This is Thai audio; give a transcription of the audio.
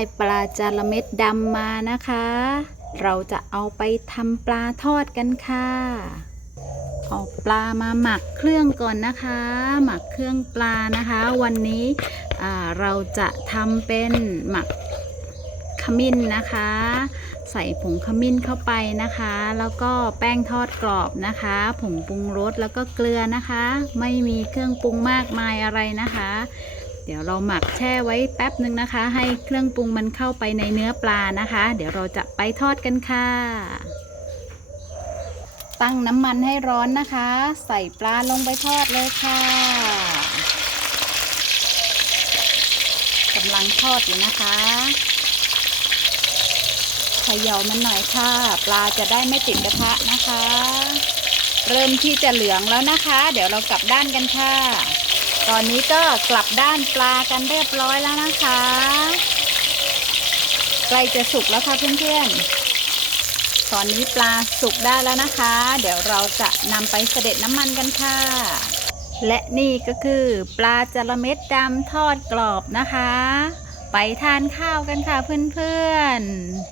ได้ปลาจาระเม็ดดำมานะคะ เราจะเอาไปทำปลาทอดกันค่ะ เอาปลามาหมักเครื่องก่อนนะคะ หมักเครื่องปลานะคะ วันนี้เราจะทำเป็นหมักขมิ้นนะคะ ใส่ผงขมิ้นเข้าไปนะคะ แล้วก็แป้งทอดกรอบนะคะ ผงปรุงรสแล้วก็เกลือนะคะ ไม่มีเครื่องปรุงมากมายอะไรนะคะ เดี๋ยวเราหมักแช่ไว้แป๊บหนึ่งนะคะ ให้เครื่องปรุงมันเข้าไปในเนื้อปลานะคะ เดี๋ยวเราจะไปทอดกันค่ะ ตั้งน้ำมันให้ร้อนนะคะ ใส่ปลาลงไปทอดเลยค่ะกำลังทอดอยู่นะคะเขย่ามันหน่อยค่ะ ปลาจะได้ไม่ติดกระทะนะคะ เริ่มที่จะเหลืองแล้วนะคะ เดี๋ยวเรากลับด้านกันค่ะ ตอนนี้ก็กลับด้านปลากันเรียบร้อยแล้วนะคะ ใกล้จะสุกแล้วค่ะเพื่อนๆ ตอนนี้ปลาสุกได้แล้วนะคะ เดี๋ยวเราจะนำไปเสด็จน้ำมันกันค่ะ และนี่ก็คือปลาจระเม็ดดำทอดกรอบนะคะ ไปทานข้าวกันค่ะเพื่อนๆ